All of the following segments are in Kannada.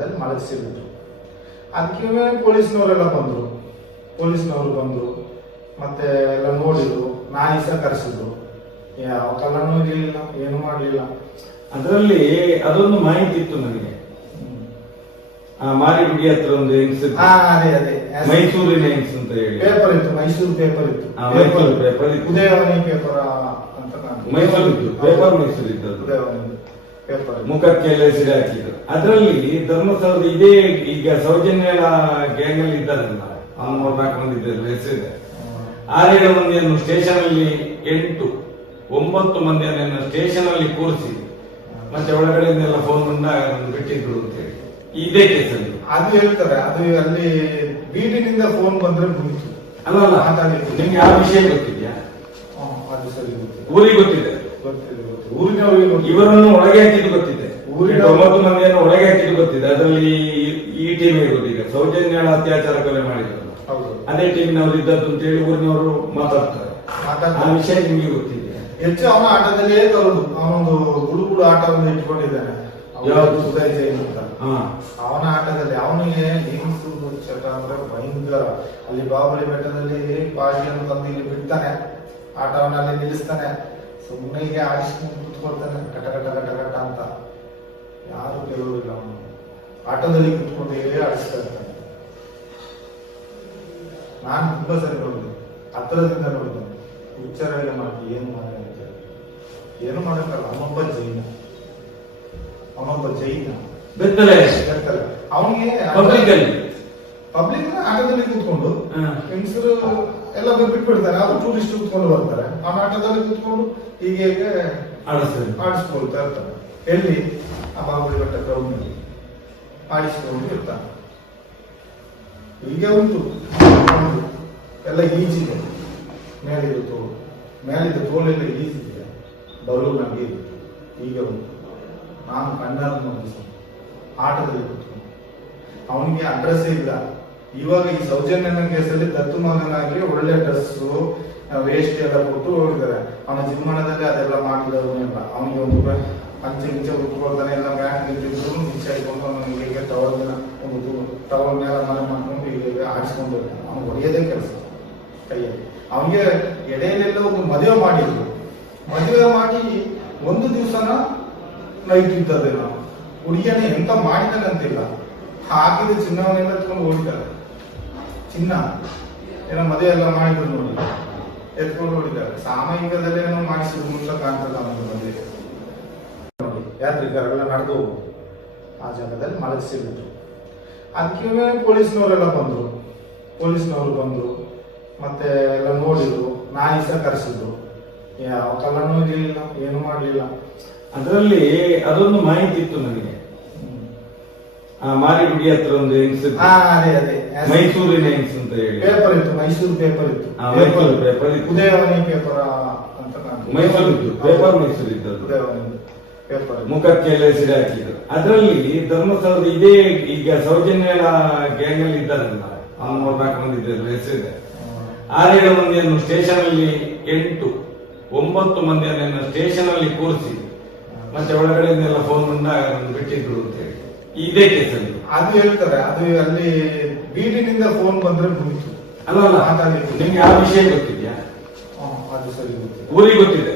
ಜಾಗದಲ್ಲಿ ಮಲಗಿಸಿದ್ರು. ಅದಕ್ಕೆ ಪೊಲೀಸ್ನವರೆಲ್ಲ ಬಂದರು ಮತ್ತೆ ಎಲ್ಲ ನೋಡಿದ್ರು, ನಾಯಿ ಸಹ ಕರೆಸಿದ್ರು. ಯಾವ ಕಲ್ಲನೂ ಇರಲಿಲ್ಲ, ಏನು ಮಾಡಲಿಲ್ಲ. ಅದರಲ್ಲಿ ಅದೊಂದು ಮಾಹಿತಿ ಇತ್ತು ನನಗೆ. ಆ ಮಾರಿಗುಡಿ ಹತ್ರ ಒಂದು ಹೆಂಗ್ಸ್, ಅದೇ ಮೈಸೂರಿನ ಹೆಂಗ್ಸ್ ಅಂತ ಹೇಳಿ ಪೇಪರ್ ಇತ್ತು, ಮೈಸೂರು ಪೇಪರ್ ಇತ್ತು, ಮೈಸೂರು ಪೇಪರ್, ಉದಯವಾಣಿ ಪೇಪರ್ ಅಂತ ಮೈಸೂರು ಇತ್ತು ಪೇಪರ್, ಮೈಸೂರು ಇದ್ದದ್ದು. ಉದಯವಾಣಿ ಪೇಪರ್ ಮುಖಕ್ಕೆಲ್ಲ ಸಿಡಿ ಹಾಕಿದ್ರು. ಅದರಲ್ಲಿ ಧರ್ಮಸ್ಥಳದ ಇದೇ ಈಗ ಸೌಜನ್ಯ ಗ್ಯಾಂಗ್ ಅಲ್ಲಿ ಇದ್ದಾರಲ್ಲ, 3-4 ಮಂದಿ ಇದ್ದಾರೆ, ಹೆಸರಿದೆ. 6-7 ಮಂದಿಯನ್ನು ಸ್ಟೇಷನ್ ಅಲ್ಲಿ 8-9 ಮಂದಿಯನ್ನು ಸ್ಟೇಷನ್ ಅಲ್ಲಿ ಕೂರಿಸಿ ಮತ್ತೆ ಒಳಗಡೆಯಿಂದೆಲ್ಲ ಫೋನ್ ಬಂದಾಗ ಬಿಟ್ಟಿದ್ರು ಅಂತ ಹೇಳಿ ಇದೇ ಕೇಸಲ್ಲಿ ಅದು ಹೇಳ್ತಾರೆ. ಅದು ಅಲ್ಲಿ ಬೀದಿನಿಂದ ಫೋನ್ ಬಂದ್ರೆ ಮುಗಿತು. ಅಲ್ಲ ನಿಮ್ಗೆ ಯಾವ ವಿಷಯ ಗೊತ್ತಿದ್ಯಾ? ಅದು ಸರಿ ಗೊತ್ತಿದೆ, ಊರಿಗೆ ಗೊತ್ತಿದೆ, ಊರಿನವರಿಗೆ ಇವರನ್ನು ಒಳಗೆ ಹಾಕಿದ್ದು ಗೊತ್ತಿದೆ, ಊರಿನ 9 ಮಂದಿಯನ್ನು ಒಳಗೆ ಹಾಕಿದ್ದು ಗೊತ್ತಿದೆ. ಅದರಲ್ಲಿ ಈ ಟೀಮ್ ಇರುವುದು, ಈಗ ಸೌಜನ್ಯ ಅತ್ಯಾಚಾರ ಕೊಲೆ ಮಾಡಿದ್ರು ಅದೇ ಟೀಮ್ನವರು ಇದ್ದದ್ದು ಅಂತ ಹೇಳಿ ಊರಿನವರು ಮಾತಾಡ್ತಾರೆ. ಆ ವಿಷಯ ನಿಮ್ಗೆ ಗೊತ್ತಿದೆ. ಹೆಚ್ಚು ಅವನ ಆಟದಲ್ಲಿಯೇ ತರುದು. ಅವನೊಂದು ಗುಡುಗುಡು ಆಟವನ್ನು ಇಟ್ಕೊಂಡಿದ್ದಾನೆ, ಯಾವುದು ಸುಧೈ ಜೈನ್ ಅಂತ. ಅವನ ಆಟದಲ್ಲಿ ಅವನಿಗೆ ಹೆಂಗಸು ಚಟ ಅಂದ್ರೆ ಭಯಂಕರ. ಅಲ್ಲಿ ಬಾಬಳಿ ಬೆಟ್ಟದಲ್ಲಿ ಪಾರ್ಟಿಯನ್ನು ತಂದು ಇಲ್ಲಿ ಬಿಡ್ತಾನೆ, ಆಟವನ್ನ ಅಲ್ಲಿ ನಿಲ್ಲಿಸ್ತಾನೆ, ಸುಮ್ಮನೆ ಆಡಿಸ್ಕೊಂಡು ಕುತ್ಕೊಳ್ತಾನೆ, ಕಟ ಕಟ ಕಟ ಕಟ ಅಂತ. ಯಾರು ಕೇಳುವುದಿಲ್ಲ, ಅವನು ಆಟದಲ್ಲಿ ಕುತ್ಕೊಂಡೇ ಆಡಿಸ್ತಾ ಇರ್ತಾನೆ. ನಾನು ತುಂಬಾ ಸರಿ ನೋಡಿದೆ, ಹತ್ತಿರದಿಂದ ನೋಡಿದೆ. ಉಚ್ಚಾರಣೆ ಮಾಡಿ ಏನು ಮಾಡಿ ಅಂತ ಏನು ಮಾಡಕ್ಕಲ್ಲ. ಅವನೊಬ್ಬ ಜೈನ ಅವನಿಗೆ ಪಬ್ಲಿಕ್ ಆಟದಲ್ಲಿ ಕೂತ್ಕೊಂಡು ಹೆಂಗಸರು ಎಲ್ಲ ಬಿಟ್ಬಿಡ್ತಾರೆ, ಅವರು ಟೂರಿಸ್ಟ್ ಕೂತ್ಕೊಂಡು ಬರ್ತಾರೆ. ಅವನ ಆಟದಲ್ಲಿ ಕೂತ್ಕೊಂಡು ಹೀಗೆ ಆಡಿಸ್ಕೊಳ್ತಾ ಇರ್ತಾನೆ. ಎಲ್ಲಿ ಆ ಬಾಬುಳಿ ಬೆಟ್ಟ ಗ್ರೌಂಡ್ ನಲ್ಲಿ ಆಡಿಸ್ಕೊಂಡು ಇರ್ತಾನೆ. ಹೀಗೆ ಉಂಟು ಎಲ್ಲ ಈಜಿದೆ, ಮೇಲಿದ್ದ ತೋಳೆಲ್ಲ ಈಜಿದೆ, ಬಲೂನಾಗಿ ಈಗ ಉಂಟು. ನಾನು ಕಣ್ಣಾರ ನೋಡಿ ಆಟದಲ್ಲಿ ಕೂತ್ಕೊಂಡು ಅವನಿಗೆ ಅಡ್ರೆಸ್ ಇಲ್ಲ. ಇವಾಗ ಈ ಸೌಜನ್ಯನ ಕೇಸಲ್ಲಿ ದತ್ತು ಮಗನಾಗಿ ಒಳ್ಳೆ ಡ್ರೆಸ್ಸು ವೇಸ್ಟ್ ಎಲ್ಲ ಕೊಟ್ಟು ಹೋಗಿದ್ದಾರೆ. ಅವನ ಜೀವನದಲ್ಲಿ ಅದೆಲ್ಲ ಮಾಡಿದವನೆಲ್ಲ. ಅವನಿಗೆ ಒಂದು ಅಂಚೆ ಉಟ್ಕೊಳ್ತಾನೆ, ಎಲ್ಲ ಬ್ಯಾಂಕ್ ನಿಂತಿದ್ರು ಮಿಂಚೆ ಹಾಕೊಂಡು ನನಗೆ ಒಂದು ಟವಲ್ ಮೇಲೆ ಮನೆ ಮಾಡ್ಕೊಂಡು ಈಗ ಆಡಿಸ್ಕೊಂಡು ಹೋಗ್ತಾನೆ. ಅವ್ನು ಹೊಡೆಯೋದೇ ಕೆಲಸ ಕೈಯಲ್ಲಿ. ಅವನಿಗೆ ಎಡೆಯಲ್ಲೆಲ್ಲ ಒಂದು ಮದುವೆ ಮಾಡಿದ್ರು. ಮದುವೆ ಮಾಡಿ ಒಂದು ದಿವಸನ ನೈಟ್ ಇದ್ದದೆ. ನಾವು ಹುಡುಗಿಯನ್ನ ಎಂತ ಮಾಡಿದಾನಂತಿಲ್ಲ, ಹಾಕಿದ ಚಿನ್ನವನ್ನೆಲ್ಲ ಎತ್ಕೊಂಡು ಓಡಿದ್ದಾರೆ. ಚಿನ್ನ ಏನೋ ಮದುವೆ ಎಲ್ಲ ಮಾಡಿದ್ರು ನೋಡಿ, ಎತ್ಕೊಂಡು ಓಡಿದ್ದಾರೆ. ಸಾಮೂಹಿಕದಲ್ಲಿ ಏನೋ ಮಾಡಿಸಿದ್ರು ಮುಂದೆ ಕಾಣ್ತದೆ ಅವನಿಗೆ ಮದುವೆ ನೋಡಿ. ಯಾತ್ರಿಕರೆಲ್ಲ ನಡೆದು ಹೋಗುದು ಆ ಜಾಗದಲ್ಲಿ ಮಲಗಿಸಿದ್ರು. ಅದಕ್ಕೆ ಪೊಲೀಸ್ನವರೆಲ್ಲ ಬಂದರು ಮತ್ತೆ ಎಲ್ಲ ನೋಡಿದ್ರು, ನಾಯಿ ಸಹ ಕರೆಸಿದ್ರು. ಯಾವ ಕಲ್ಲನೂ ಇರಲಿಲ್ಲ, ಏನು ಮಾಡಲಿಲ್ಲ. ಅದರಲ್ಲಿ ಅದೊಂದು ಮಾಹಿತಿ ಇತ್ತು ನನಗೆ. ಆ ಮಾರಿಗುಡಿ ಹತ್ರ ಒಂದು ಹೆಂಗ್ಸ್, ಅದೇ ಮೈಸೂರಿನ ಹೆಂಗ್ಸ್ ಅಂತ ಹೇಳಿ ಪೇಪರ್ ಇತ್ತು, ಮೈಸೂರು ಪೇಪರ್ ಇತ್ತು, ಮೈಸೂರು ಪೇಪರ್, ಉದಯವಾಣಿ ಪೇಪರ್ ಅಂತ ಮೈಸೂರು ಇತ್ತು ಪೇಪರ್, ಮೈಸೂರು ಇದ್ದದ್ದು. ಉದಯವಾಣಿ ಪೇಪರ್ ಮುಖಕ್ಕೆಲ್ಲ ಸಿಡಿ ಹಾಕಿದ್ರು. ಅದರಲ್ಲಿ ಧರ್ಮಸ್ಥಳದ ಇದೇ ಈಗ ಸೌಜನ್ಯ ಗ್ಯಾಂಗ್ ಅಲ್ಲಿ ಇದ್ದಾರಲ್ಲ, 3-4 ಮಂದಿ ಇದ್ದಾರೆ, ಹೆಸರಿದೆ. 6-7 ಮಂದಿಯನ್ನು ಸ್ಟೇಷನ್ ಅಲ್ಲಿ 8-9 ಮಂದಿಯನ್ನು ಸ್ಟೇಷನ್ ಅಲ್ಲಿ ಕೂರಿಸಿ ಮತ್ತೆ ಒಳಗಡೆಯಿಂದೆಲ್ಲ ಫೋನ್ ಬಂದಾಗ ಬಿಟ್ಟಿದ್ರು ಅಂತ ಹೇಳಿ ಇದೇ ಕೇಸಲ್ಲಿ ಅದು ಹೇಳ್ತಾರೆ. ಅದು ಅಲ್ಲಿ ಬೀದಿನಿಂದ ಫೋನ್ ಬಂದ್ರೆ ಮುಗಿತು. ಅಲ್ಲ ನಿಮ್ಗೆ ಯಾವ ವಿಷಯ ಗೊತ್ತಿದ್ಯಾ? ಅದು ಸರಿ ಗೊತ್ತಿದೆ, ಊರಿಗೆ ಗೊತ್ತಿದೆ,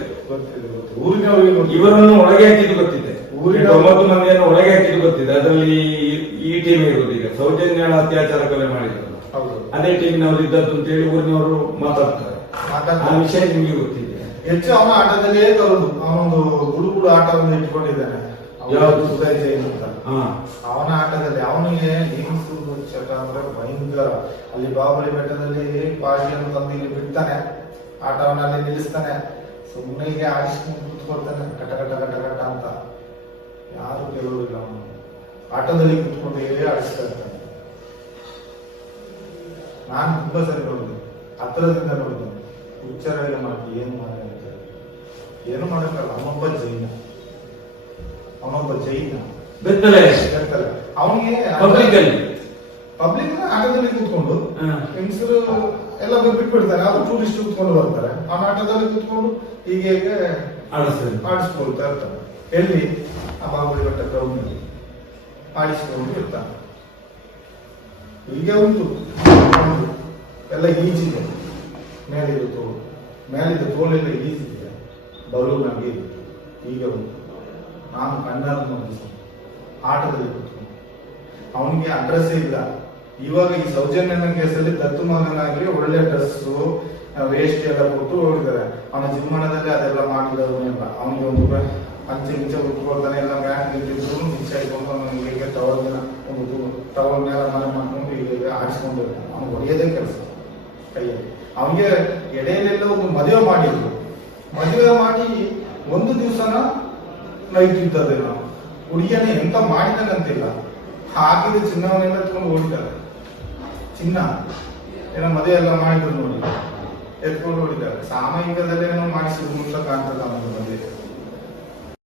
ಊರಿನವರಿಗೆ ಇವರನ್ನು ಒಳಗೆ ಹಾಕಿದ್ದು ಗೊತ್ತಿದೆ, ಊರಿನ 9 ಮಂದಿಯನ್ನು ಒಳಗೆ ಹಾಕಿದ್ದು ಗೊತ್ತಿದೆ. ಅದರಲ್ಲಿ ಈ ಟೀಮ್ ಇರುವುದು, ಈಗ ಸೌಜನ್ಯ ಅತ್ಯಾಚಾರ ಕೊಲೆ ಮಾಡಿದ್ರು ಅದೇ ಟೀಮ್ನವರು ಇದ್ದದ್ದು ಅಂತ ಹೇಳಿ ಊರಿನವರು ಮಾತಾಡ್ತಾರೆ. ಆ ವಿಷಯ ನಿಮ್ಗೆ ಗೊತ್ತಿದೆ. ಹೆಚ್ಚು ಅವನ ಆಟದಲ್ಲಿಯೇ ತರುದು. ಅವನೊಂದು ಗುಡುಗುಡು ಆಟವನ್ನು ಇಟ್ಕೊಂಡಿದ್ದಾನೆ, ಯಾವುದು ಸುಧೈ ಜೈನ್ ಅಂತ. ಅವನ ಆಟದಲ್ಲಿ ಅವನಿಗೆ ಹೆಂಗಸು ಚಟ ಅಂದ್ರೆ ಭಯಂಕರ. ಅಲ್ಲಿ ಬಾಬಳಿ ಬೆಟ್ಟದಲ್ಲಿ ಪಾರ್ಟಿಯನ್ನು ತಂದು ಇಲ್ಲಿ ಬಿಡ್ತಾನೆ, ಆಟವನ್ನ ಅಲ್ಲಿ ನಿಲ್ಲಿಸ್ತಾನೆ, ಸುಮ್ಮನೆ ಆಡಿಸ್ಕೊಂಡು ಕುತ್ಕೊಳ್ತಾನೆ, ಕಟ ಕಟ ಕಟ ಕಟ ಅಂತ. ಯಾರು ಕೇಳುವುದಿಲ್ಲ, ಅವನು ಆಟದಲ್ಲಿ ಕುತ್ಕೊಂಡೇ ಆಡಿಸ್ತಾ ಇರ್ತಾನೆ. ನಾನು ತುಂಬಾ ಸರಿ ನೋಡಿದೆ, ಹತ್ತಿರದಿಂದ ನೋಡಿದೆ. ಉಚ್ಚಾರಣೆ ಮಾಡಿ ಏನು ಮಾಡಿ ಅಂತ ಏನು ಮಾಡಕ್ಕಲ್ಲ. ಅವನೊಬ್ಬ ಜೈನ ಅವನಿಗೆ ಪಬ್ಲಿಕ್ ಆಟದಲ್ಲಿ ಕೂತ್ಕೊಂಡು ಹೆಂಗಸರು ಎಲ್ಲ ಬಿಟ್ಬಿಡ್ತಾರೆ, ಅವರು ಟೂರಿಸ್ಟ್ ಕೂತ್ಕೊಂಡು ಬರ್ತಾರೆ. ಅವನ ಆಟದಲ್ಲಿ ಕೂತ್ಕೊಂಡು ಹೀಗೆ ಆಡಿಸ್ಕೊಳ್ತಾ ಇರ್ತಾರೆ. ಎಲ್ಲಿ ಆ ಬಾಬುಳಿ ಬೆಟ್ಟ ಗ್ರೌಂಡ್ ನಲ್ಲಿ ಮಾಡಿಸಿಕೊಂಡು ಇರ್ತಾನೆ. ಹೀಗೆ ಉಂಟು ಒಂದು ಎಲ್ಲ ಈಜಿದೆ, ಮೇಲಿದ್ದು ತೋಳೆಲ್ಲ ಈಜಿದೆ, ಬಲೂನಾಗಿ ಹೀಗೆ ಉಂಟು. ನಾನು ಕಣ್ಣನ್ನು ಆಟದಲ್ಲಿ ಕೂತ್ಕೊಂಡು ಅವನಿಗೆ ಅಡ್ರೆಸ್ ಇಲ್ಲ. ಇವಾಗ ಈ ಸೌಜನ್ಯನ ಕೇಸಲ್ಲಿ ದತ್ತು ಮಗನಾಗಿ ಒಳ್ಳೆ ಡ್ರೆಸ್ಸು ವೇಸ್ಟ್ ಎಲ್ಲ ಕೊಟ್ಟು ಹೋಗಿದ್ದಾರೆ. ಅವನ ಜೀವನದಲ್ಲಿ ಅದೆಲ್ಲ ಮಾಡಿದವರು ಇಲ್ಲ. ಅವನಿಗೆ ಒಂದು ಅಂಚೆ ಮಿಂಚೆ ಉಟ್ಕೊಳ್ತಾನೆ, ಎಲ್ಲ ಬ್ಯಾಂಕ್ ಇಟ್ಟಿದ್ರು ಮಿಂಚೆ ಇಟ್ಕೊಂಡು ಅವನಿಗೆ ಟವಲ್ನ ಒಂದು ಟವಲ್ ಮೇಲೆ ಮನೆ ಮಾಡ್ಕೊಂಡು ಈಗ ಆಡಿಸ್ಕೊಂಡು ಅವನು ಹೊಡೆಯೋದೇ ಕೆಲಸ ಕೈಯಲ್ಲಿ. ಅವನಿಗೆ ಎಡೆಯಲ್ಲೆಲ್ಲ ಒಂದು ಮದುವೆ ಮಾಡಿದ್ರು. ಮದುವೆ ಮಾಡಿ ಒಂದು ದಿವಸನ ನೈಟ್ ಇದ್ದದೆ. ನಾವು ಹುಡುಗಿಯನ್ನ ಎಂತ ಮಾಡಿದಾನಂತಿಲ್ಲ, ಹಾಕಿದ ಚಿನ್ನವನ್ನೆಲ್ಲ ಎತ್ಕೊಂಡು ಓಡಿದ್ದಾರೆ. ಚಿನ್ನ ಏನೋ ಮದುವೆ ಎಲ್ಲ ಮಾಡಿದ್ರು ನೋಡಿ, ಎತ್ಕೊಂಡು ಓಡಿದ್ದಾರೆ. ಸಾಮೂಹಿಕದಲ್ಲೇ ಏನೋ ಮಾಡಿಸಿದ್ರು.